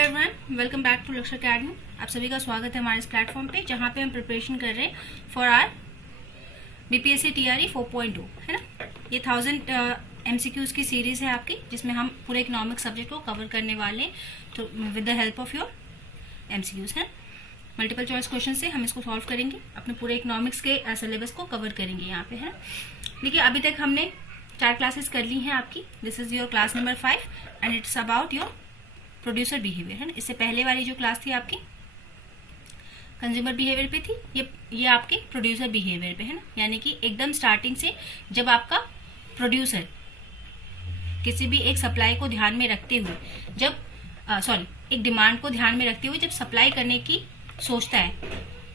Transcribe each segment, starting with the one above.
Hello everyone, welcome back to Lakshya academy. आप सभी का स्वागत है हमारे इस प्लेटफॉर्म पे, जहाँ पे हम प्रिपरेशन कर रहे हैं फॉर आर बीपीएससी टीआरई 4.2, है ना। ये 1000 एमसीक्यूज की सीरीज है आपकी, जिसमें हम पूरे इकोनॉमिक सब्जेक्ट को कवर करने वाले हैं, तो with the help of your MCQs है। मल्टीपल चॉइस क्वेश्चन से हम इसको सॉल्व करेंगे, अपने पूरे इकोनॉमिक्स के सिलेबस को कवर करेंगे यहाँ पे, है। देखिए, अभी तक हमने 4 क्लासेस कर ली हैं आपकी। This is your class number 5 and it's about your producer behaviour, है ना। इससे पहले वाली जो क्लास थी आपकी कंज्यूमर बिहेवियर पे थी, ये आपके प्रोड्यूसर बिहेवियर पे, है ना। यानी कि एकदम स्टार्टिंग से जब आपका प्रोड्यूसर किसी भी एक सप्लाई को ध्यान में रखते हुए एक डिमांड को ध्यान में रखते हुए जब सप्लाई करने की सोचता है,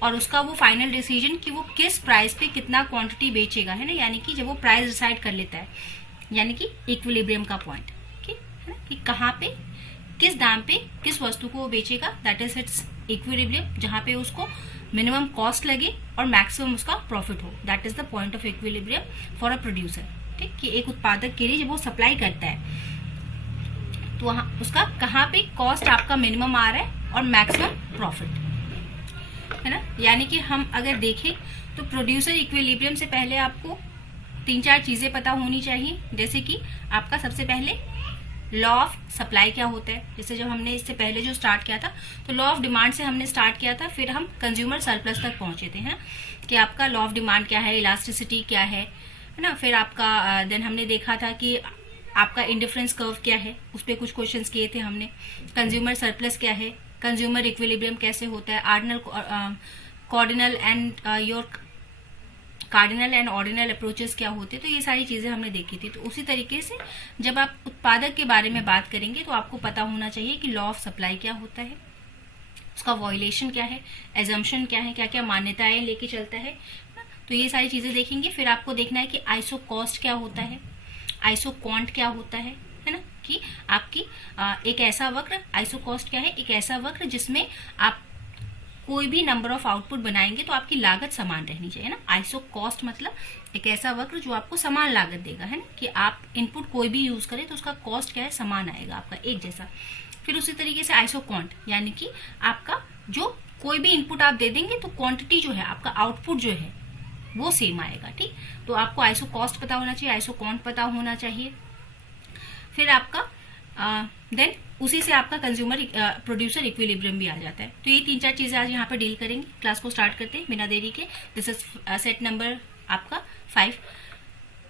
और उसका वो फाइनल डिसीजन कि वो किस प्राइस पे कितना क्वांटिटी बेचेगा, है ना। यानी कि जब वो प्राइस डिसाइड कर लेता है, यानी कि इक्विलिब्रियम का पॉइंट, ठीक है ना, कि कहाँ पे किस दाम पे किस वस्तु को वो बेचेगा, दैट इज इट्स इक्विलिब्रियम, जहां पे उसको मिनिमम कॉस्ट लगे और मैक्सिमम उसका प्रॉफिट हो। That is the point of equilibrium for a producer, ठीक। कि एक उत्पादक के लिए जब वो सप्लाई करता है तो वहां उसका कहाँ पे कॉस्ट आपका मिनिमम आ रहा है और मैक्सिमम प्रॉफिट, है ना। यानी कि हम अगर देखें तो प्रोड्यूसर इक्विलिब्रियम से पहले आपको 3-4 चीजें पता होनी चाहिए, जैसे कि आपका सबसे पहले लॉ ऑफ सप्लाई क्या होता है। जैसे जब हमने इससे पहले जो स्टार्ट किया था तो लॉ ऑफ डिमांड से हमने स्टार्ट किया था, फिर हम कंज्यूमर सरप्लस तक पहुंचे थे, है कि आपका लॉ ऑफ डिमांड क्या है, इलास्टिसिटी क्या है ना। फिर आपका देन हमने देखा था कि आपका इंडिफरेंस कर्व क्या है, उस पर कुछ क्वेश्चंस किए थे हमने। कंज्यूमर सरप्लस क्या है, कंज्यूमर इक्विलिब्रियम कैसे होता है, कार्डिनल एंड ऑर्डिनल अप्रोचेस क्या होते हैं, तो ये सारी चीजें हमने देखी थी। तो उसी तरीके से जब आप उत्पादक के बारे में बात करेंगे तो आपको पता होना चाहिए कि लॉ ऑफ सप्लाई क्या होता है, उसका वॉयलेशन क्या है, एजम्पशन क्या है, क्या क्या मान्यताएं लेके चलता है, तो ये सारी चीजें देखेंगे। फिर आपको देखना है कि आइसो कॉस्ट क्या होता है, आइसो क्वांट क्या होता है ना। कि आपकी एक ऐसा वक्र, आइसो कॉस्ट क्या है, एक ऐसा वक्र जिसमें आप कोई भी नंबर ऑफ आउटपुट बनाएंगे तो आपकी लागत समान रहनी चाहिए ना। आइसो कॉस्ट मतलब एक ऐसा वक्र जो आपको समान लागत देगा, है ना, कि आप इनपुट कोई भी यूज करें तो उसका कॉस्ट क्या है, समान आएगा आपका, एक जैसा। फिर उसी तरीके से आइसो क्वांट, यानी कि आपका जो कोई भी इनपुट आप दे देंगे तो क्वांटिटी जो है, आपका आउटपुट जो है वो सेम आएगा, ठीक। तो आपको आइसो कॉस्ट पता होना चाहिए, आइसो क्वांट पता होना चाहिए। फिर आपका देन उसी से आपका कंज्यूमर प्रोड्यूसर इक्विलिब्रियम भी आ जाता है। तो ये 3-4 चीजें आज यहाँ पर डील करेंगे। क्लास को स्टार्ट करते हैं बिना देरी के। दिस इज सेट नंबर आपका 5।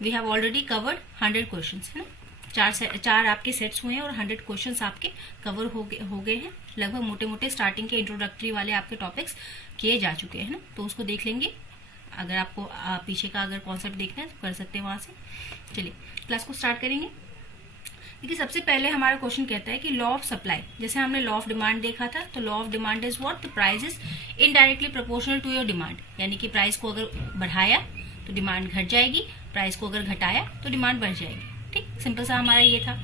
We have already covered 100 questions, है ना। 4 आपके सेट्स हुए हैं और 100 क्वेश्चंस आपके कवर हो गए हैं। लगभग मोटे मोटे स्टार्टिंग के इंट्रोडक्टरी वाले आपके टॉपिक्स किए जा चुके हैं ना, तो उसको देख लेंगे। अगर आपको पीछे का अगर कॉन्सेप्ट देखना है तो कर सकते हैं वहां से। चलिए क्लास को स्टार्ट करेंगे। देखिए, सबसे पहले हमारा क्वेश्चन कहता है कि लॉ ऑफ सप्लाई, जैसे हमने लॉ ऑफ डिमांड देखा था, तो law of demand is what, the price is indirectly proportional to your demand. यानी कि प्राइस को अगर बढ़ाया तो डिमांड घट जाएगी, प्राइस को अगर घटाया तो डिमांड बढ़ जाएगी, ठीक। सिंपल सा हमारा ये था।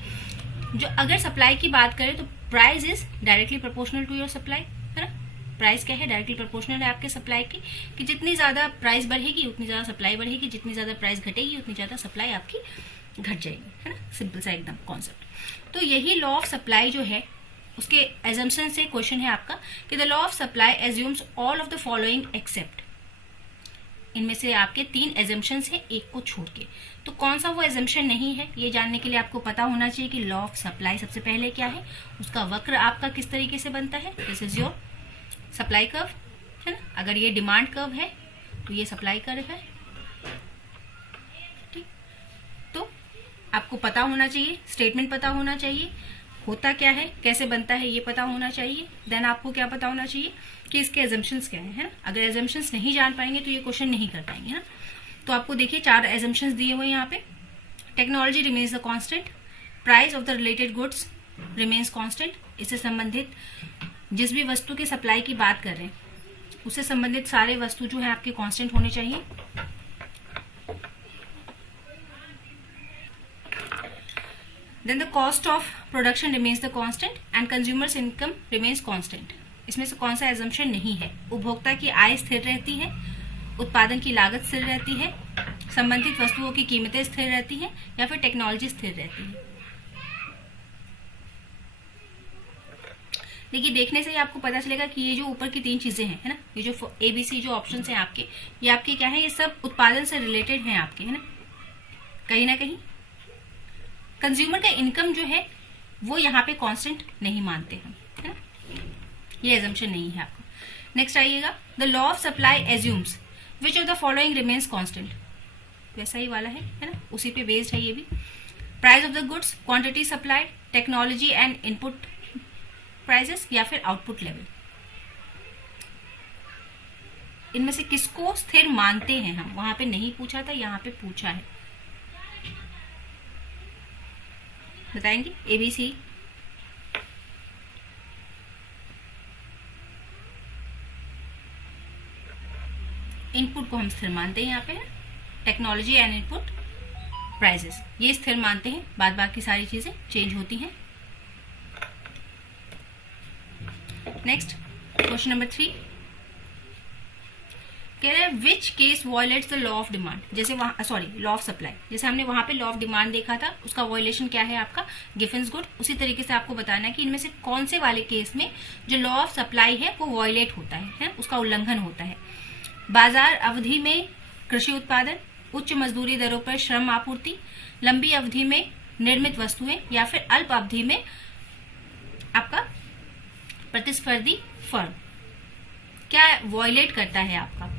जो अगर सप्लाई की बात करें तो price is directly proportional to your supply, है ना। प्राइस क्या है, डायरेक्टली प्रोपोर्शनल है आपके सप्लाई की, कि जितनी ज्यादा प्राइस बढ़ेगी उतनी ज्यादा सप्लाई बढ़ेगी, जितनी ज्यादा प्राइस घटेगी उतनी ज्यादा सप्लाई आपकी घट जाएगी, है ना। सिंपल सा एकदम कॉन्सेप्ट। तो यही लॉ ऑफ सप्लाई जो है, उसके एजम्पशन से क्वेश्चन है आपका कि the law of supply assumes all of the following except. इनमें से आपके 3 एजम्पशंस हैं, एक को छोड़ के। तो कौन सा वो एजम्पशन नहीं है, ये जानने के लिए आपको पता होना चाहिए कि लॉ ऑफ सप्लाई सबसे पहले क्या है, उसका वक्र आपका किस तरीके से बनता है। This is your supply curve, है ना। अगर ये डिमांड कर्व है तो ये सप्लाई कर्व है, आपको पता होना चाहिए, स्टेटमेंट पता होना चाहिए, होता क्या है, कैसे बनता है, ये पता होना चाहिए। देन आपको क्या पता होना चाहिए कि इसके एजम्पशंस क्या है ना। अगर एजम्पशंस नहीं जान पाएंगे तो ये क्वेश्चन नहीं कर पाएंगे ना। तो आपको देखिए 4 एजम्पशंस दिए हुए यहाँ पे। Technology remains the constant, price of the related goods remains constant. इससे संबंधित जिस भी वस्तु की सप्लाई की बात कर रहे हैं उससे संबंधित सारे वस्तु जो है आपके कांस्टेंट होने चाहिए। Then the cost of production remains the constant and consumers income remains constant. इसमें से कौन सा एजम्पशन नहीं है, उपभोक्ता की आय स्थिर रहती है, उत्पादन की लागत स्थिर रहती है, संबंधित वस्तुओं की कीमतें स्थिर रहती हैं, या फिर टेक्नोलॉजी स्थिर रहती है। देखिए देखने से ही आपको पता चलेगा कि ये जो ऊपर की 3 चीजें हैं, है ना, ये जो ABC जो ऑप्शन हैं आपके, ये आपके क्या है, ये सब उत्पादन से रिलेटेड हैं आपके, है ना कहीं। कंज्यूमर का इनकम जो है वो यहाँ पे कांस्टेंट नहीं मानते हम, है ना, ये एजम्पशन नहीं है आपको। नेक्स्ट आइएगा, the law of supply assumes which of the following remains constant, वैसा ही वाला है ना, उसी पे बेस्ड है ये भी। Price of the goods, quantity supplied, technology and input prices, या फिर आउटपुट लेवल। इनमें से किसको स्थिर मानते हैं हम, वहां पे नहीं पूछा था, यहाँ पे पूछा है, बताएंगे ABC। इनपुट को हम स्थिर मानते हैं यहाँ पे, टेक्नोलॉजी एंड इनपुट प्राइसेस ये स्थिर मानते हैं, बाद बाकी सारी चीजें चेंज होती हैं। नेक्स्ट क्वेश्चन नंबर 3 कह रहे हैं which case violates the law of demand, जैसे वहां लॉ ऑफ सप्लाई, जैसे हमने वहां पे लॉ ऑफ डिमांड देखा था, उसका वॉयलेशन क्या है आपका, गिफन्स गुड। उसी तरीके से आपको बताना है कि इनमें से कौन से वाले केस में जो लॉ ऑफ सप्लाई है वो वॉयलेट होता है, उसका उल्लंघन होता है। बाजार अवधि में कृषि उत्पादन, उच्च मजदूरी दरों पर श्रम आपूर्ति, लंबी अवधि में निर्मित वस्तुएं, या फिर अल्प अवधि में आपका प्रतिस्पर्धी फर्म, क्या वॉयलेट करता है आपका।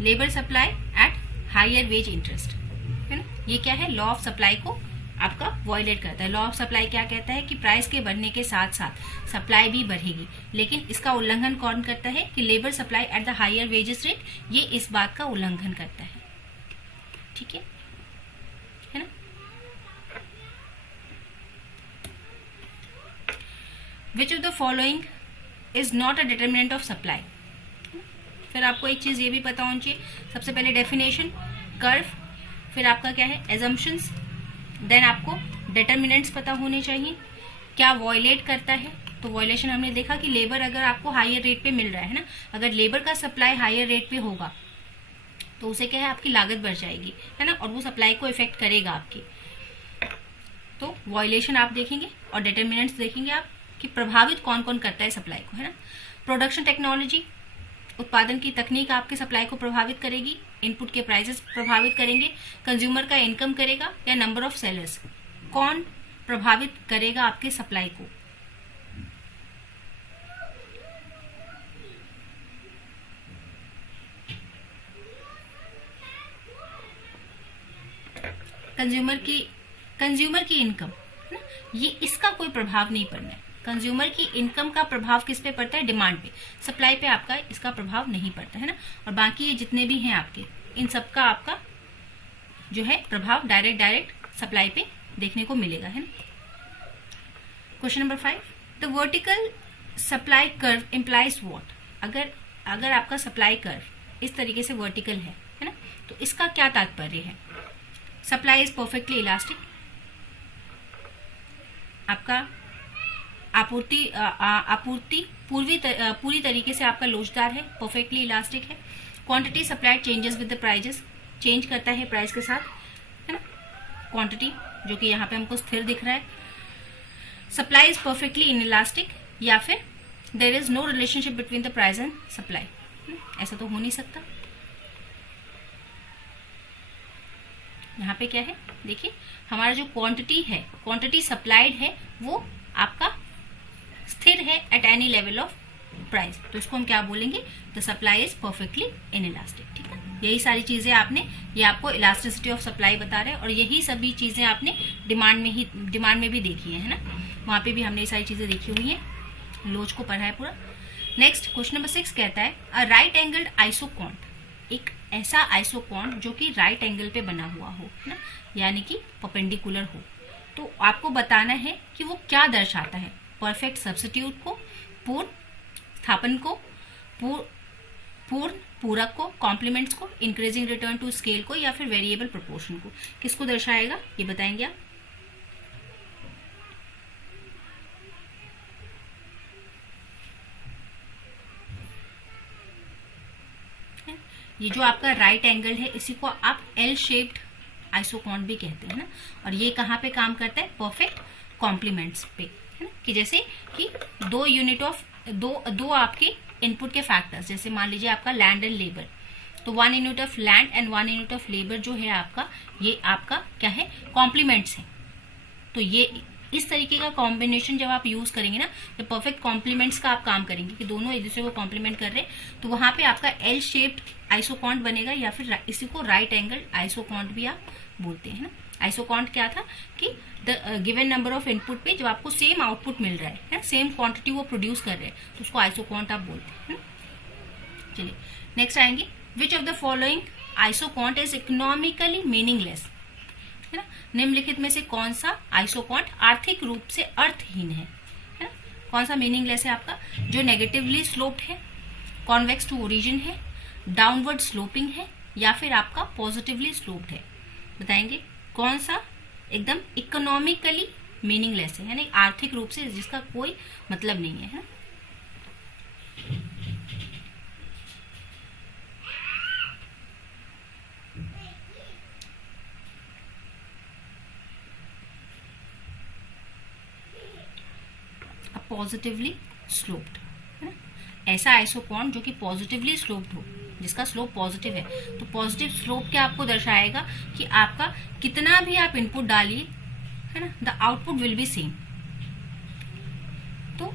Labour supply at higher wage interest, है ना, ये क्या है, लॉ ऑफ सप्लाई को आपका वॉयलेट करता है। लॉ ऑफ सप्लाई क्या कहता है कि प्राइस के बढ़ने के साथ साथ सप्लाई भी बढ़ेगी, लेकिन इसका उल्लंघन कौन करता है कि labour supply at the higher wages rate, ये इस बात का उल्लंघन करता है, ठीक है ना। Which of the following is not a determinant of supply, फिर आपको एक चीज ये भी पता होनी चाहिए, सबसे पहले डेफिनेशन, कर्व, फिर आपका क्या है एजम्पशंस, देन आपको डिटर्मिनेंट्स पता होने चाहिए, क्या वॉयलेट करता है। तो वॉयलेशन हमने देखा कि लेबर अगर आपको हायर रेट पे मिल रहा है ना, अगर लेबर का सप्लाई हायर रेट पे होगा तो उसे क्या है आपकी लागत बढ़ जाएगी, है ना, और वो सप्लाई को इफेक्ट करेगा आपकी। तो वॉयलेशन आप देखेंगे और डिटर्मिनेंट्स देखेंगे आप कि प्रभावित कौन कौन करता है सप्लाई को, है ना। प्रोडक्शन टेक्नोलॉजी, उत्पादन की तकनीक आपके सप्लाई को प्रभावित करेगी, इनपुट के प्राइसेस प्रभावित करेंगे, कंज्यूमर का इनकम करेगा, या नंबर ऑफ सेलर्स, कौन प्रभावित करेगा आपके सप्लाई को। कंज्यूमर की इनकम, ये इसका कोई प्रभाव नहीं पड़ना है। कंज्यूमर की इनकम का प्रभाव किस पे पड़ता है, डिमांड पे, सप्लाई पे आपका इसका प्रभाव नहीं पड़ता, है ना। और बाकी ये जितने भी हैं आपके, इन सबका आपका जो है प्रभाव डायरेक्ट सप्लाई पे देखने को मिलेगा, है ना। Question number 5 the vertical supply curve implies what, अगर आपका सप्लाई कर्व इस तरीके से वर्टिकल है ना, तो इसका क्या तात्पर्य है। सप्लाई इज परफेक्टली इलास्टिक, आपका आपूर्ति पूरी तरीके से आपका लोचदार है, परफेक्टली इलास्टिक है। Quantity supplied changes with the prices, change करता है प्राइस के साथ, है ना। क्वांटिटी जो कि यहाँ पे हमको स्थिर दिख रहा है। सप्लाई इज परफेक्टली इनइलास्टिक, या फिर there is no relationship between the price and supply, ऐसा तो हो नहीं सकता। यहाँ पे क्या है देखिए, हमारा जो क्वांटिटी है, क्वांटिटी सप्लाइड है, वो आपका स्थिर है at any level of price, तो इसको हम क्या बोलेंगे, the supply is perfectly inelastic, ठीक है। यही सारी चीजें आपने, ये आपको इलास्टिसिटी ऑफ सप्लाई बता रहे हैं, और यही सभी चीजें आपने डिमांड में भी देखी है ना, वहां पे भी हमने ये सारी चीजें देखी हुई है, लोच को पढ़ा है पूरा। नेक्स्ट क्वेश्चन नंबर 6 कहता है अ राइट एंगल्ड आइसोकॉन, एक ऐसा आइसोकॉन जो कि राइट एंगल पे बना हुआ हो, है ना, यानी कि परपेंडिकुलर हो, तो आपको बताना है कि वो क्या दर्शाता है, परफेक्ट सब्स्टिट्यूट को, पूर्ण स्थापन को, पूर्ण पूरक को, कॉम्प्लीमेंट्स को, इंक्रीजिंग रिटर्न टू स्केल को, या फिर वेरिएबल प्रोपोर्शन को, किसको दर्शाएगा ये बताएंगे आप। ये जो आपका राइट एंगल है इसी को आप एल शेप्ड आइसोकॉन्ट भी कहते हैं ना। और ये कहाँ पे काम करता है? परफेक्ट कॉम्प्लीमेंट्स पे, है ना। कि जैसे कि दो यूनिट ऑफ दो आपके इनपुट के फैक्टर्स, जैसे मान लीजिए आपका लैंड एंड लेबर, तो 1 unit of land and 1 unit of labour जो है आपका, ये आपका क्या है? कॉम्प्लीमेंट्स है। तो ये इस तरीके का कॉम्बिनेशन जब आप यूज करेंगे ना, जब परफेक्ट कॉम्प्लीमेंट्स का आप काम करेंगे कि दोनों एक दूसरे को कॉम्प्लीमेंट कर रहे हैं, तो वहां पे आपका एल शेप्ड आइसोकॉन्ट बनेगा, या फिर इसी को राइट एंगल आइसोकॉन्ट भी आप बोलते हैं ना। आइसोकॉन्ट क्या था कि the given number of input पे जब आपको सेम आउटपुट मिल रहा है, सेम क्वांटिटी वो प्रोड्यूस कर रहे हैं, तो उसको आइसोकॉन्ट आप बोलते हैं। चलिए नेक्स्ट आएंगे, which of the following isoquant is economically meaningless, है ना। निम्नलिखित में से कौन सा आइसोकॉन्ट आर्थिक रूप से अर्थहीन है ना। कौन सा मीनिंगलेस है आपका? जो नेगेटिवली स्लोप्ड है, कॉन्वेक्स टू ओरिजिन है, डाउनवर्ड स्लोपिंग है, या फिर आपका पॉजिटिवली स्लोप्ड है। बताएंगे कौन सा एकदम इकोनॉमिकली मीनिंगलेस है, यानी आर्थिक रूप से जिसका कोई मतलब नहीं है, पॉजिटिवली स्लोप्ड, है ना। ऐसा आइसोकॉन्ट जो कि पॉजिटिवली स्लोप्ड हो, जिसका स्लोप पॉजिटिव है, तो पॉजिटिव स्लोप क्या आपको दर्शाएगा कि आपका कितना भी आप इनपुट डालिए, है ना, the output will be same. तो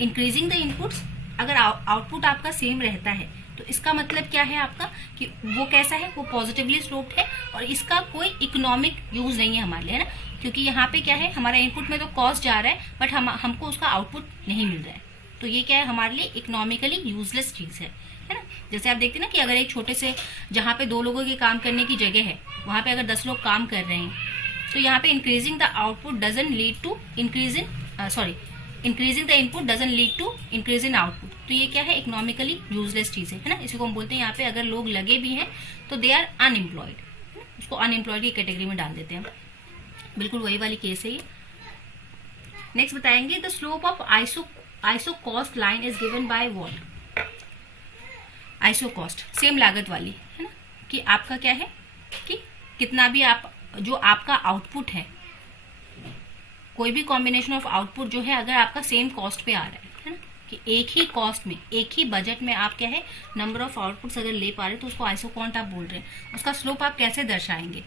इंक्रीजिंग द इनपुट्स, अगर आउटपुट आपका सेम रहता है तो इसका मतलब क्या है आपका कि वो कैसा है? वो पॉजिटिवली स्लोप्ड है, और इसका कोई इकोनॉमिक यूज नहीं है हमारे लिए, है ना। क्योंकि यहाँ पे क्या है, हमारा इनपुट में तो कॉस्ट जा रहा है, बट हमको उसका आउटपुट नहीं मिल रहा है, तो ये क्या है? हमारे लिए इकोनॉमिकली यूजलेस चीज है ना। जैसे आप देखते हैं ना कि अगर एक छोटे से जहाँ पे 2 लोगों के काम करने की जगह है, वहां पे अगर 10 लोग काम कर रहे हैं, तो यहाँ पे increasing the output doesn't lead to increasing the input doesn't lead to increase in output. तो ये क्या है? इकोनॉमिकली यूजलेस चीज है ना। इसी को हम बोलते हैं, यहाँ पे अगर लोग लगे भी हैं तो दे आर अनएम्प्लॉयड, उसको अनएम्प्लॉयड की कैटेगरी में डाल देते हैं। बिल्कुल वही वाली केस है ये। नेक्स्ट बताएंगे, the slope of isocost line is given by what? Isocost same लागत वाली, है ना, कि आपका क्या है कि कितना भी आप जो आपका आउटपुट है, कोई भी कॉम्बिनेशन ऑफ आउटपुट जो है, अगर आपका सेम कॉस्ट पे आ रहा है ना, कि एक ही कॉस्ट में, एक ही बजट में आप क्या है नंबर ऑफ आउटपुट्स अगर ले पा रहे, तो उसको आइसोकॉन्ट आप बोल रहे हैं। उसका स्लोप आप कैसे दर्शाएंगे?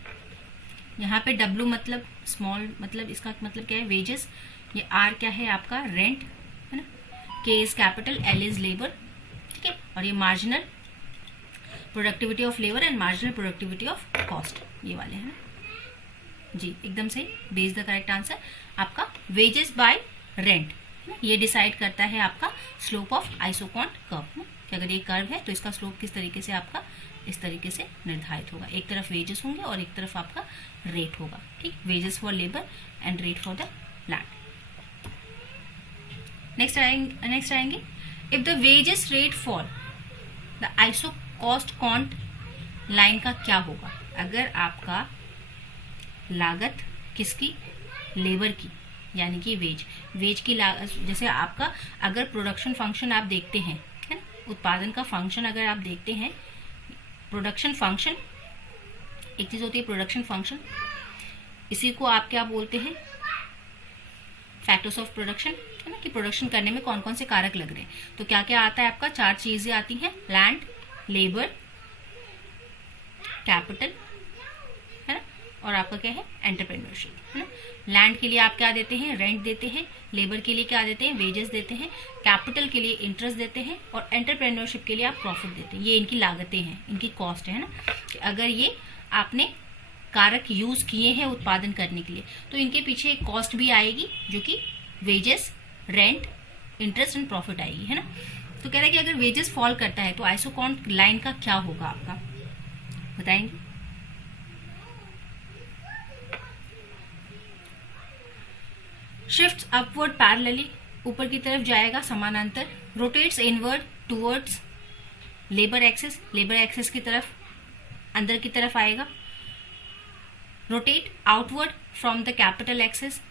यहाँ पे W मतलब स्मॉल, मतलब इसका मतलब क्या है? वेजेस। ये R क्या है आपका? रेंट, है ना। K is capital, L is labour, ठीक है। और ये marginal productivity of labour and marginal productivity of cost, ये वाले हैं ना जी, एकदम से बेस द करेक्ट आंसर आपका वेजेस बाय रेंट, ये डिसाइड करता है आपका स्लोप ऑफ आइसोकॉन्ट कर्व, कि अगर ये कर्व है तो इसका स्लोप किस तरीके से आपका इस तरीके से निर्धारित होगा। एक तरफ वेजेस होंगे और एक तरफ आपका रेट होगा, ठीक। Wages for labour and rate for the land. Next आएंगे, if the wages rate fall, the isocost line का क्या होगा? अगर आपका लागत किसकी? लेबर की, यानी कि वेज की लागत। जैसे आपका अगर प्रोडक्शन फंक्शन आप देखते हैं, है ना, उत्पादन का फंक्शन अगर आप देखते हैं, प्रोडक्शन फंक्शन एक चीज होती है, प्रोडक्शन फंक्शन, इसी को आप क्या बोलते हैं? फैक्टर्स ऑफ प्रोडक्शन, है ना, कि प्रोडक्शन करने में कौन कौन से कारक लग रहे हैं। तो क्या क्या आता है आपका? 4 चीजें आती हैं, लैंड, लेबर, कैपिटल, है ना, और आपका क्या है? एंटरप्रेन्योरशिप, है ना। लैंड के लिए आप क्या देते हैं? रेंट देते हैं। लेबर के लिए क्या देते हैं? वेजेस देते हैं। कैपिटल के लिए इंटरेस्ट देते हैं, और एंटरप्रेन्योरशिप के लिए आप प्रॉफिट देते हैं। ये इनकी लागतें हैं, इनकी कॉस्ट है ना। कि अगर ये आपने कारक यूज किए हैं उत्पादन करने के लिए, तो इनके पीछे एक कॉस्ट भी आएगी, जो कि wages, rent, interest and profit आएगी, है ना। तो कह रहा है कि अगर वेजेस फॉल करता है तो आइसोकॉन्ट लाइन का क्या होगा आपका? बताएंगे। शिफ्ट अपवर्ड पैरेलली, ऊपर की तरफ जाएगा समानांतर। Rotates inward towards labour axis की तरफ, अंदर की तरफ आएगा। Rotate outward from the capital axis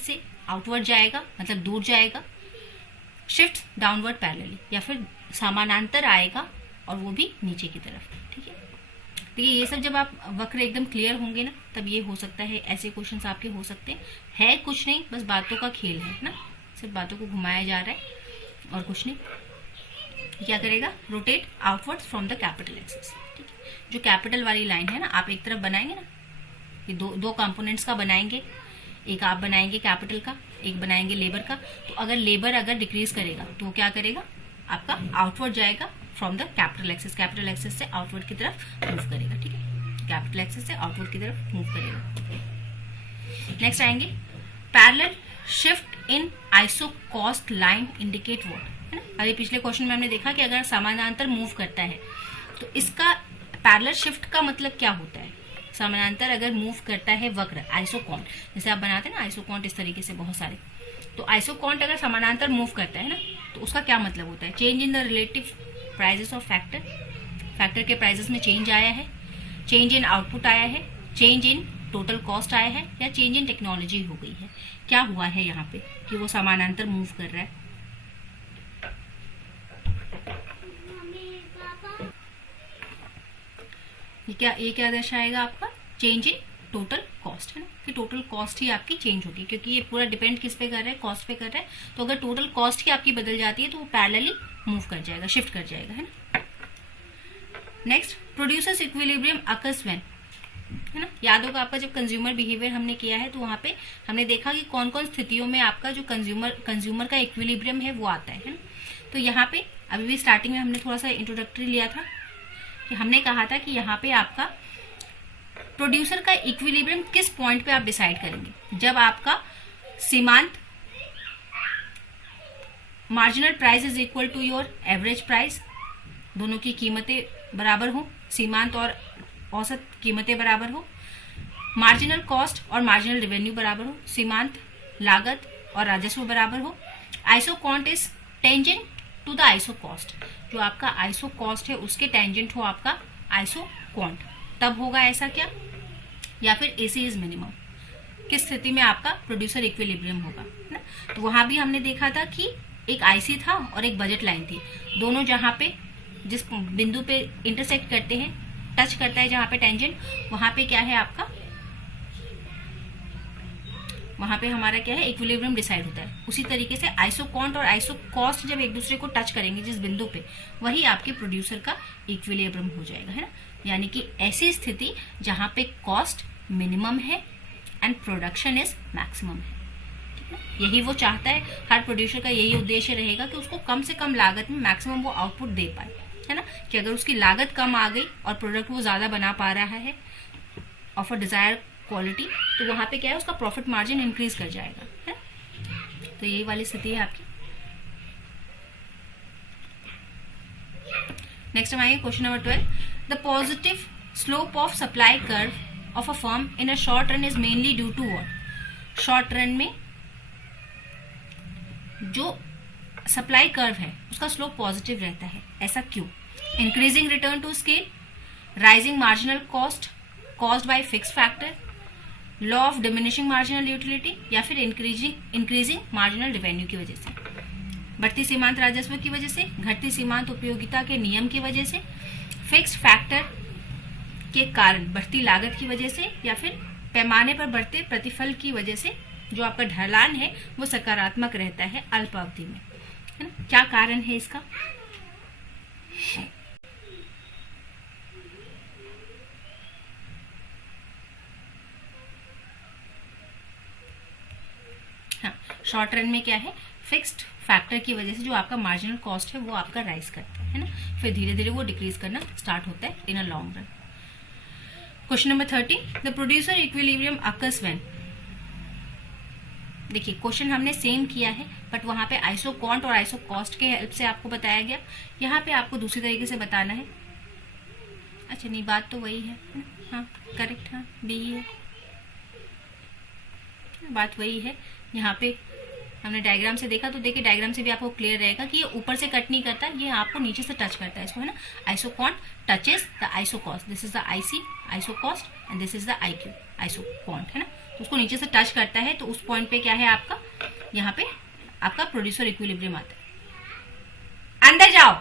से आउटवर्ड जाएगा, मतलब दूर जाएगा। शिफ्ट डाउनवर्ड पैरेलली, या फिर समानांतर आएगा और वो भी नीचे की तरफ। ठीक है, देखिए ये सब जब आप वक्र एकदम क्लियर होंगे ना, तब ये हो सकता है, ऐसे क्वेश्चंस आपके हो सकते हैं। है कुछ नहीं, बस बातों का खेल है ना, सिर्फ बातों को घुमाया जा रहा है और कुछ नहीं। क्या करेगा, rotate outwards from the capital axis. ठीक है, जो कैपिटल वाली लाइन है ना, आप एक तरफ बनाएंगे ना, ये दो कंपोनेंट्स का बनाएंगे, एक आप बनाएंगे कैपिटल का, एक बनाएंगे लेबर का। तो अगर लेबर अगर डिक्रीज करेगा तो वो क्या करेगा, आपका आउटवर्ड जाएगा फ्रॉम द कैपिटल एक्सिस से आउटवर्ड की तरफ मूव करेगा। ठीक है, कैपिटल एक्सिस से आउटवर्ड की तरफ मूव करेगा। नेक्स्ट आएंगे, parallel shift in isocost line indicate what, है ना। अभी पिछले क्वेश्चन में हमने देखा कि अगर समानांतर मूव करता है तो इसका पैरेलल शिफ्ट का मतलब क्या होता है। समानांतर अगर मूव करता है वक्र आइसोकॉन्ट, जैसे आप बनाते हैं ना आइसोकॉन्ट इस तरीके से बहुत सारे, तो आइसोकॉन्ट अगर समानांतर मूव करता है ना, तो उसका क्या मतलब होता है, change in the relative prices of factor के प्राइजेस में चेंज आया है, चेंज इन आउटपुट आया है, चेंज इन टोटल कॉस्ट आया है, या चेंज इन टेक्नोलॉजी हो गई है। क्या हुआ है यहाँ पे कि वो समानांतर मूव कर रहा है। ये क्या दर्शाएगा आपका, चेंज इन टोटल कॉस्ट, है ना, कि टोटल कॉस्ट ही आपकी चेंज होगी, क्योंकि ये पूरा डिपेंड किस पे कर रहा है, कॉस्ट पे कर रहा है। तो अगर टोटल कॉस्ट ही आपकी बदल जाती है तो वो पैरेलली मूव कर जाएगा, शिफ्ट कर जाएगा, है ना। Next, producers equilibrium occurs when, है ना। याद होगा आपका जब कंज्यूमर बिहेवियर हमने किया है तो वहां पे हमने देखा कि कौन कौन स्थितियों में आपका जो कंज्यूमर का इक्विलिब्रियम है वो आता है ना। तो यहाँ पे अभी भी स्टार्टिंग में हमने थोड़ा सा इंट्रोडक्टरी लिया था कि हमने कहा था कि यहाँ पे आपका प्रोड्यूसर का इक्विलिब्रियम किस पॉइंट पे आप डिसाइड करेंगे, जब आपका सीमांत marginal price is equal to your average price, दोनों की कीमतें बराबर हो, सीमांत और औसत कीमतें बराबर हो, मार्जिनल कॉस्ट और मार्जिनल रेवेन्यू बराबर हो, सीमांत लागत और राजस्व बराबर हो, isoquant is tangent to the isocost, जो आपका आइसो कॉस्ट है उसके टेंजेंट हो आपका आइसोकॉन्ट, तब होगा ऐसा क्या, या फिर एसी इज मिनिमम, किस स्थिति में आपका प्रोड्यूसर इक्विलिब्रियम होगा ना। तो वहां भी हमने देखा था कि एक आईसी था और एक बजट लाइन थी, दोनों जहां पे जिस बिंदु पे इंटरसेक्ट करते हैं, टच करता है जहां पे टेंजेंट, वहां पे क्या है आपका, वहां पे हमारा क्या है, इक्विलिब्रियम डिसाइड होता है। उसी तरीके से आइसोकॉन्ट और आइसोकॉस्ट जब एक दूसरे को टच करेंगे जिस बिंदु पे, वही आपके प्रोड्यूसर का इक्विलिब्रियम हो जाएगा, है ना। यानी कि ऐसी स्थिति जहां पे कॉस्ट मिनिमम है एंड प्रोडक्शन इज मैक्सिमम है, ठीक है। यही वो चाहता है, हर प्रोड्यूसर का यही उद्देश्य रहेगा कि उसको कम से कम लागत में मैक्सिमम वो आउटपुट दे पाए, है ना। कि अगर उसकी लागत कम आ गई और प्रोडक्ट वो ज्यादा बना पा रहा है ऑफ अ डिजायर क्वालिटी, तो वहां पे क्या है, उसका प्रॉफिट मार्जिन इंक्रीज कर जाएगा, है। तो यही वाली स्थिति है आपकी। नेक्स्ट हम आएंगे question number 12, the positive slope of supply curve of a firm in a short run is mainly due to what. Short run में जो सप्लाई कर्व है उसका स्लोप पॉजिटिव रहता है, ऐसा क्यों। Increasing return to scale, rising marginal cost caused by fixed factor, law of diminishing marginal utility, या फिर इंक्रीजिंग मार्जिनल रेवेन्यू की वजह से, बढ़ती सीमांत राजस्व की वजह से, घटती सीमांत उपयोगिता के नियम की वजह से, फिक्स्ड फैक्टर के कारण बढ़ती लागत की वजह से, या फिर पैमाने पर बढ़ते प्रतिफल की वजह से जो आपका ढलान है वो सकारात्मक रहता है अल्प अवधि में, है ना। क्या कारण है इसका, हाँ, शॉर्ट रन में क्या है, फिक्स्ड फैक्टर की वजह से जो आपका मार्जिनल कॉस्ट है वो आपका राइज करता है ना, फिर धीरे धीरे वो डिक्रीज करना स्टार्ट होता है in a long run. Question number 13, the producer equilibrium occurs when. देखिए क्वेश्चन हमने सेम किया है, बट वहां पे आइसोकॉन्ट और आइसोकॉस्ट के हेल्प से आपको बताया गया, यहाँ पे आपको दूसरी तरीके से बताना है। अच्छा नहीं, बात तो वही है, हाँ करेक्ट, हाँ बी है, बात वही है। यहाँ पे हमने डायग्राम से देखा, तो देखिए डायग्राम से भी आपको क्लियर रहेगा कि ये ऊपर से कट नहीं करता, ये आपको नीचे से टच करता है इसको, है ना। Isoquant touches the isocost, this is the IC isocost and this is the IQ isoquant, है ना। तो उसको नीचे से टच करता है, तो उस पॉइंट पे क्या है आपका, यहाँ पे आपका प्रोड्यूसर इक्विलिब्रियम आता है। अंदर जाओ,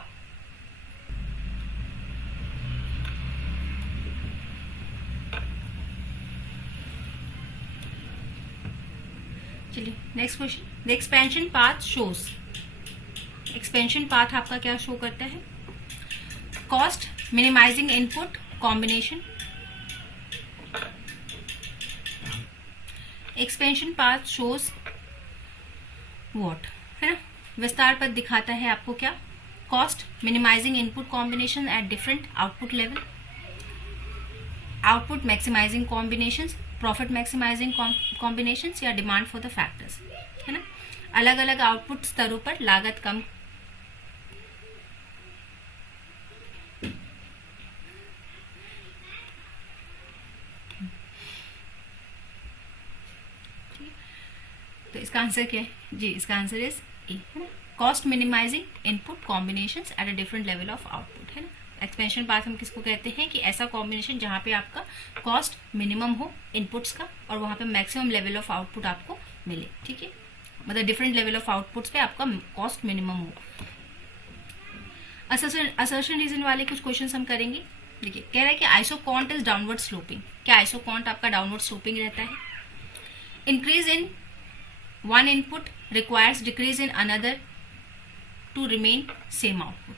चलिए next question, the expansion path shows, expansion path आपका क्या शो करता है? Cost minimising input combination, expansion path shows what, है ना, विस्तार पद दिखाता है आपको क्या? Cost minimising input combination at different output level, output maximising combinations, profit maximising combinations या डिमांड फॉर द फैक्टर्स, है ना, अलग अलग आउटपुट स्तरों पर लागत कम, तो इसका आंसर क्या है जी? इसका आंसर इज ए, है ना, cost minimising input combinations at a different level of output, है ना। एक्सपेंशन पाथ हम किसको कहते हैं कि ऐसा कॉम्बिनेशन जहां पे आपका कॉस्ट मिनिमम हो इनपुट्स का और वहां पे मैक्सिमम लेवल ऑफ आउटपुट आपको मिले, ठीक है, मतलब डिफरेंट लेवल ऑफ आउटपुट्स पे आपका कॉस्ट मिनिमम हो। असर्शन रीजन वाले कुछ क्वेश्चंस हम करेंगे। देखिए कह रहा है कि आइसोकॉन्ट इज डाउनवर्ड स्लोपिंग, क्या आइसोकॉन्ट आपका डाउनवर्ड स्लोपिंग रहता है? Increase in one input requires decrease in another to remain same output,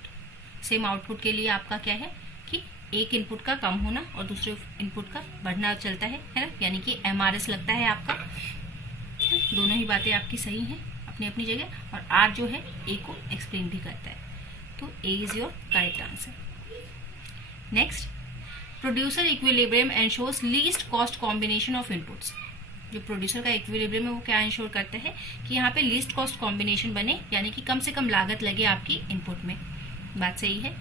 same output के लिए आपका क्या है कि एक इनपुट का कम होना और दूसरे इनपुट का बढ़ना चलता है ना, यानी कि एमआरएस लगता है आपका। दोनों ही बातें आपकी सही हैं अपनी अपनी जगह, और आर जो है ए को एक्सप्लेन भी करता है, तो A is your correct answer. Next, producer equilibrium ensures least cost combination of inputs, जो प्रोड्यूसर का इक्विलिब्रियम है वो क्या इंश्योर करता है कि यहाँ पे लीस्ट कॉस्ट कॉम्बिनेशन बने, यानी कि कम से कम लागत लगे आपकी इनपुट में, बात सही है।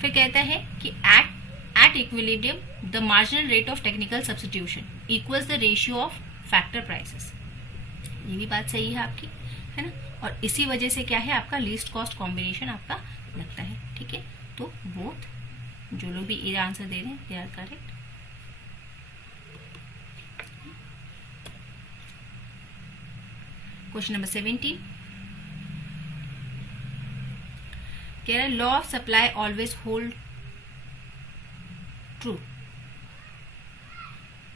फिर कहता है कि at equilibrium the marginal rate of technical substitution equals the ratio of factor prices, ये भी बात सही है आपकी, है ना, और इसी वजह से क्या है आपका लीस्ट कॉस्ट कॉम्बिनेशन आपका लगता है, ठीक है। तो बोथ जो लोग भी ए आंसर दे रहे हैं they are correct. Question number 17 कह रहा है law of supply always hold true,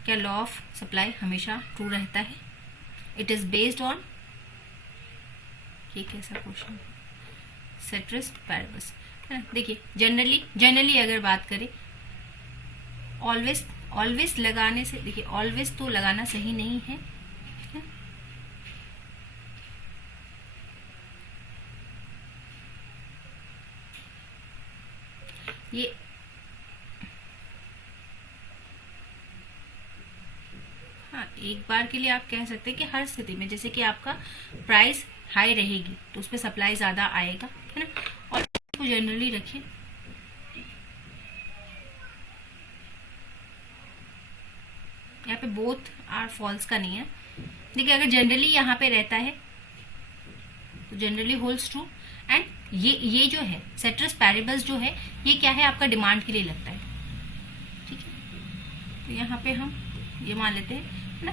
क्या लॉ ऑफ सप्लाई हमेशा ट्रू रहता है? इट इज बेस्ड ऑन, ये कैसा क्वेश्चन, सेट्रिस पैरेबस, है ना। देखिए जनरली अगर बात करें ऑलवेज लगाने से, देखिए ऑलवेज तो लगाना सही नहीं है, ये हाँ एक बार के लिए आप कह सकते हैं कि हर स्थिति में जैसे कि आपका प्राइस हाई रहेगी तो उस पर सप्लाई ज्यादा आएगा, है ना, और को जनरली रखिए, यहाँ पे बोथ आर फॉल्स का नहीं है। देखिए अगर जनरली यहाँ पे रहता है तो जनरली होल्ड्स ट्रू, एंड ये जो है सेट्रिस पैरेबल्स जो है ये क्या है आपका डिमांड के लिए लगता है, ठीक है। तो यहाँ पे हम ये मान लेते हैं, है ना,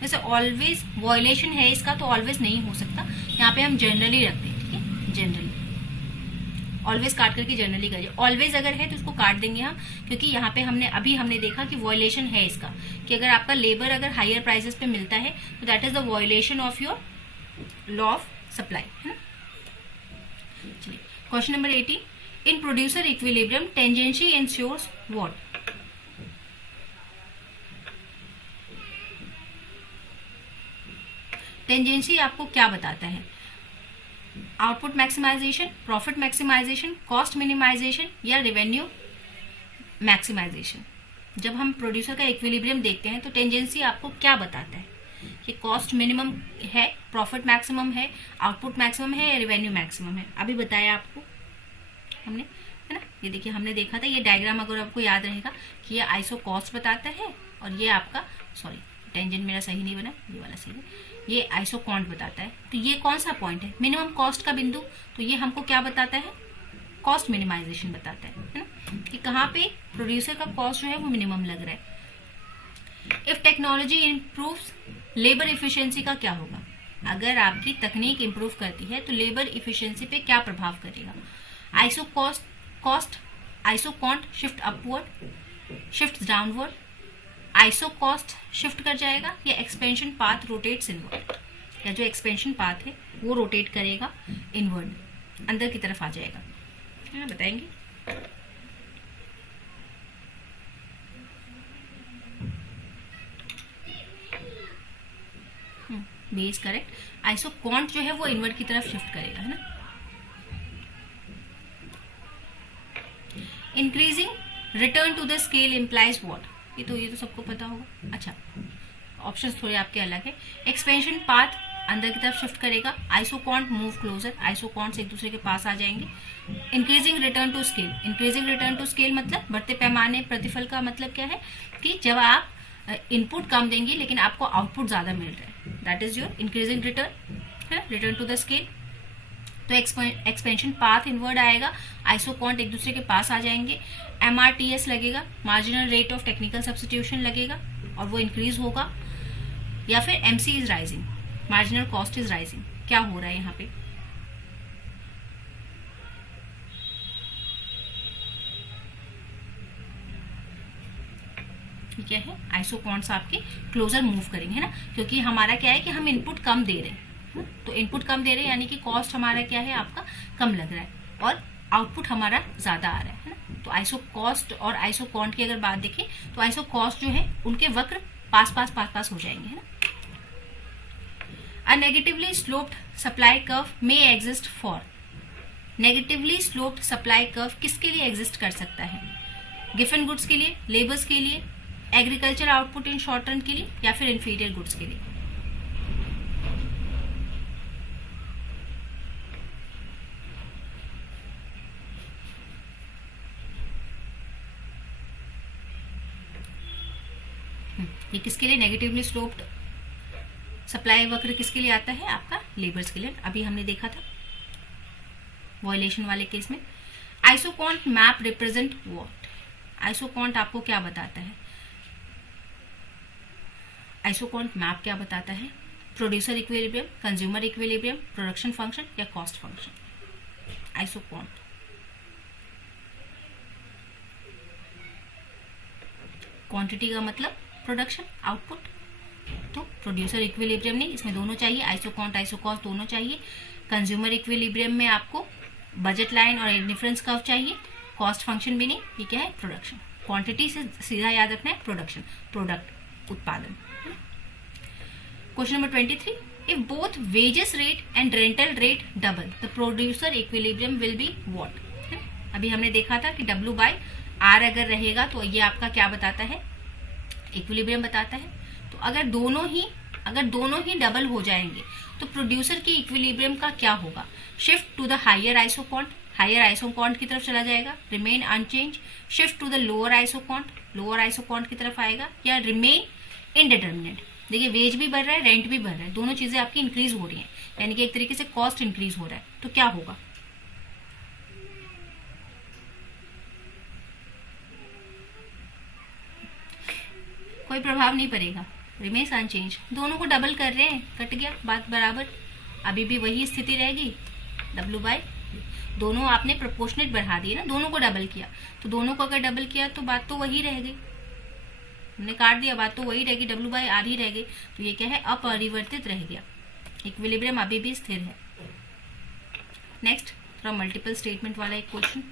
वैसे ऑलवेज वॉयलेशन है इसका तो ऑलवेज नहीं हो सकता, यहाँ पे हम जनरली रखते हैं, ठीक है, जनरली ऑलवेज काट करके जनरली करिए। ऑलवेज अगर है तो उसको काट देंगे हम, क्योंकि यहाँ पे हमने देखा कि वॉयलेशन है इसका, कि अगर आपका लेबर अगर हायर प्राइसेस पे मिलता है तो that is the violation of your law of supply, है ना। चलिए question number 18, in producer equilibrium tangency ensures what, tangency आपको क्या बताता है? Output maximisation, profit maximisation, cost minimisation या रेवेन्यू मैक्सिमाइजेशन। जब हम प्रोड्यूसर का इक्विलिब्रियम देखते हैं तो टेंजेंसी आपको क्या बताता है कि कॉस्ट मिनिमम है, प्रॉफिट मैक्सिमम है, आउटपुट मैक्सिमम है या रेवेन्यू मैक्सिमम है। अभी बताया आपको हमने, है ना, ये देखिए हमने देखा था, ये डायग्राम अगर आपको याद रहेगा कि ये आइसो कॉस्ट बताता है और ये आपका, सॉरी टेंजेंट मेरा सही नहीं बना, ये वाला सही है, ये आइसोकॉन्ट बताता है। तो ये कौन सा पॉइंट है? मिनिमम कॉस्ट का बिंदु, तो ये हमको क्या बताता है? कॉस्ट मिनिमाइजेशन बताता है ना, कि कहाँ पे प्रोड्यूसर का कॉस्ट जो है वो मिनिमम लग रहा है। If technology improves labour efficiency का क्या होगा? अगर आपकी तकनीक इंप्रूव करती है तो लेबर इफिशियंसी पे क्या प्रभाव करेगा? Isoquant shift upward, shift downward, iso cost shift कर जाएगा या एक्सपेंशन पाथ रोटेट्स इनवर्ड। या जो एक्सपेंशन पाथ है वो रोटेट करेगा इनवर्ड, अंदर की तरफ आ जाएगा। बताएंगे। B is correct. आइसोकॉन्ट जो है वो इनवर्ड की तरफ शिफ्ट करेगा, है ना। Increasing return to the scale implies what, ये तो सबको पता होगा। अच्छा, ऑप्शंस थोड़े आपके अलग है। एक्सपेंशन पाथ अंदर की तरफ शिफ्ट करेगा, आइसोकॉन्ट मूव क्लोजर, आइसोकॉन्ट्स एक दूसरे के पास आ जाएंगे। Increasing return to scale, increasing return to scale मतलब बढ़ते पैमाने प्रतिफल का मतलब क्या है कि जब आप इनपुट कम देंगे लेकिन आपको आउटपुट ज्यादा मिल रहा है, that is your increasing return, है रिटर्न टू द स्केल। तो एक्सपेंशन पाथ इनवर्ड आएगा, आइसोकॉन्ट एक दूसरे के पास आ जाएंगे, MRTS लगेगा, marginal rate of technical substitution लगेगा और वो इंक्रीज होगा, या फिर MC is rising, marginal cost is rising. क्या हो रहा है यहाँ पे? ठीक है, आइसोकॉन्ट्स आपके क्लोजर मूव करेंगे, है ना, क्योंकि हमारा क्या है कि हम इनपुट कम दे रहे हैं, तो इनपुट कम दे रहे हैं यानी कि कॉस्ट हमारा क्या है आपका कम लग रहा है और आउटपुट हमारा ज्यादा आ रहा है ना। तो आइसो कॉस्ट और आइसो कॉन्ट की अगर बात देखें तो आइसो कॉस्ट जो है उनके वक्र पास पास हो जाएंगे, है ना। अ negatively sloped supply curve may exist for, negatively sloped supply curve किसके लिए एग्जिस्ट कर सकता है? गिवन गुड्स के लिए, लेबर्स के लिए, agriculture output in short run के लिए, या फिर इंफीरियर गुड्स के लिए। ये किसके लिए नेगेटिवली स्लोप्ड सप्लाई वक्र किसके लिए आता है? आपका लेबर्स के लिए। अभी हमने देखा था वॉयलेशन वाले केस में। Isoquant map represent what, isoquant आपको क्या बताता है? आइसोकॉन्ट मैप क्या बताता है? Producer equilibrium, consumer equilibrium, production function या कॉस्ट फंक्शन। आइसोकॉन्ट क्वांटिटी का मतलब प्रोडक्शन आउटपुट, तो प्रोड्यूसर इक्विलिब्रियम नहीं, इसमें दोनों चाहिए, आइसोकॉन्ट आइसोकॉस्ट दोनों चाहिए। कंज्यूमर इक्विलिब्रियम में आपको बजट लाइन और इंडिफरेंस कर्व चाहिए, कॉस्ट फंक्शन भी नहीं। ये क्या है? प्रोडक्शन। क्वांटिटी से सीधा याद रखना है प्रोडक्शन, प्रोडक्ट उत्पादन। Question number 23, if both wages rate and rental rate double the producer equilibrium will be what. अभी हमने देखा था कि W/R अगर रहेगा तो ये आपका क्या बताता है? इक्विलिब्रियम बताता है। तो अगर दोनों ही डबल हो जाएंगे तो प्रोड्यूसर की इक्विलिब्रियम का क्या होगा? Shift to the higher isoquant, higher isoquant की तरफ चला जाएगा, remain unchanged. Shift to the lower isoquant, lower isoquant की तरफ आएगा, या रिमेन इनडिटर्मिनेट। देखिए वेज भी बढ़ रहा है, रेंट भी बढ़ रहा है, दोनों चीजें आपकी इंक्रीज हो रही हैं, यानी कि एक तरीके से कॉस्ट इंक्रीज हो रहा है, तो क्या होगा? कोई प्रभाव नहीं पड़ेगा, रिमेन्स अनचेंज। दोनों को डबल कर रहे हैं, कट गया, बात बराबर, अभी भी वही स्थिति रहेगी। W/, दोनों आपने प्रोपोर्शनेट बढ़ा दिए ना, दोनों को डबल किया, तो दोनों को अगर डबल किया तो बात तो वही रह गई, हमने काट दिया, बात तो वही रहेगी, W/R ही रह गई। तो ये क्या है? अपरिवर्तित रह गया, इक्विलिब्रियम अभी भी स्थिर है। नेक्स्ट थोड़ा मल्टीपल स्टेटमेंट वाला एक क्वेश्चन।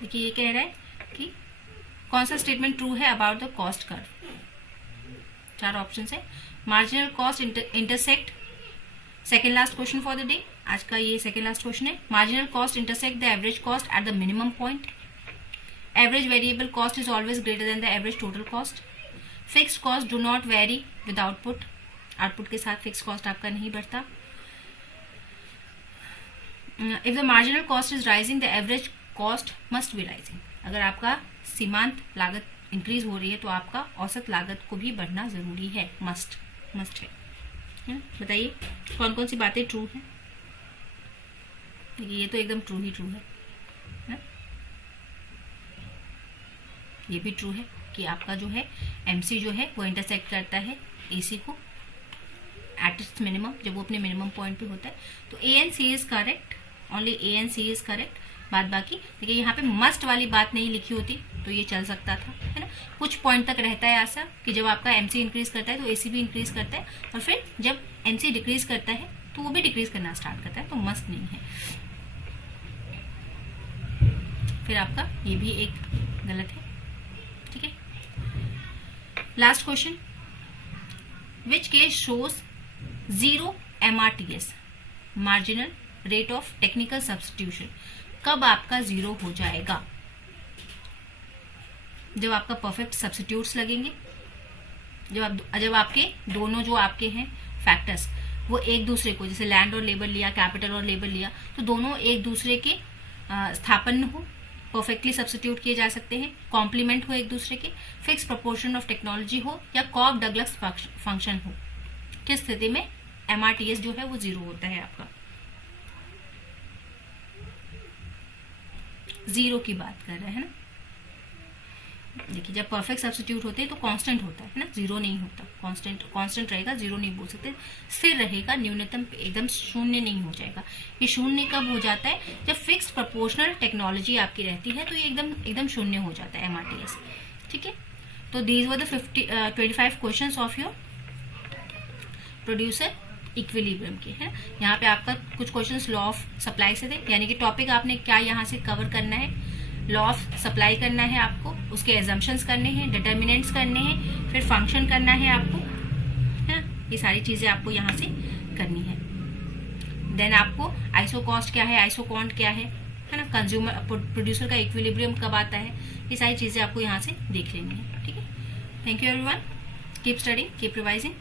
देखिए ये कह रहा है कि कौन सा स्टेटमेंट ट्रू है about the cost curve. 4 option है। Marginal cost intersect, second last question for the day, आज का ये सेकेंड लास्ट क्वेश्चन है। Marginal cost intersect the average cost at the minimum point. Average variable cost is always greater than the average total cost. Fixed cost do not vary with output, output के साथ fix cost आपका नहीं बढ़ता। If the marginal cost is rising the average cost must be rising, अगर आपका सीमांत लागत increase हो रही है तो आपका औसत लागत को भी बढ़ना जरूरी है, मस्ट है। बताइए कौन कौन सी बातें ट्रू हैं? ये तो एकदम ट्रू ही ट्रू है। ये भी ट्रू है कि आपका जो है MC जो है वो इंटरसेक्ट करता है AC को एट इट्स मिनिमम, जब वो अपने मिनिमम पॉइंट पे होता है। तो A and C is correct, only A and C is correct. बात बाकी देखिए यहाँ पे मस्ट वाली बात नहीं लिखी होती तो ये चल सकता था, है ना। कुछ पॉइंट तक रहता है ऐसा कि जब आपका एमसी इंक्रीज करता है तो एसी भी इंक्रीज करता है, और फिर जब एमसी डिक्रीज करता है तो वो भी डिक्रीज करना स्टार्ट करता है, तो मस्त नहीं है। फिर आपका ये भी एक गलत है, ठीक है। Last question, which case shows 0 MRTS, marginal rate of technical substitution. कब आपका 0 हो जाएगा? जब आपका परफेक्ट सब्स्टिट्यूट्स लगेंगे, जब आपके दोनों जो आपके हैं फैक्टर्स वो एक दूसरे को, जैसे लैंड और लेबर लिया, कैपिटल और लेबर लिया, तो दोनों एक दूसरे के स्थापन्न हो, परफेक्टली सब्स्टिट्यूट किए जा सकते हैं, कॉम्प्लीमेंट हो एक दूसरे के, फिक्स प्रोपोर्शन ऑफ टेक्नोलॉजी हो, या कॉक डगलस फंक्शन हो, किस स्थिति में MRTS जो है वो 0 होता है आपका? 0 की बात कर रहे हैं ना। देखिए, जब परफेक्ट सब्स्टिट्यूट होते हैं तो कांस्टेंट होता है ना, 0 नहीं होता। कांस्टेंट रहेगा, 0 नहीं बोल सकते, स्थिर रहेगा, न्यूनतम एकदम शून्य नहीं हो जाएगा। ये शून्य कब हो जाता है? जब फिक्स्ड प्रोपोर्शनल टेक्नोलॉजी आपकी रहती है, तो ये एकदम शून्य हो जाता है MRTS, ठीक है। तो these were the 25 questions of your producer equilibrium के, है। यहाँ पे आपका कुछ क्वेश्चंस लॉ ऑफ सप्लाई से थे, यानी कि टॉपिक आपने क्या यहाँ से कवर करना है, लॉ ऑफ सप्लाई करना है आपको, उसके एजम्पशंस करने हैं, डिटर्मिनेंट्स करने हैं, फिर फंक्शन करना है आपको, है ना। ये सारी चीजें आपको यहाँ से करनी है। देन आपको आइसो कॉस्ट क्या है, आइसो कॉन्ट क्या है ना, कंज्यूमर प्रोड्यूसर का इक्विलिब्रियम कब आता है, ये सारी चीजें आपको यहाँ से देख लेनी है, ठीक है। Thank you everyone, keep studying, keep revising.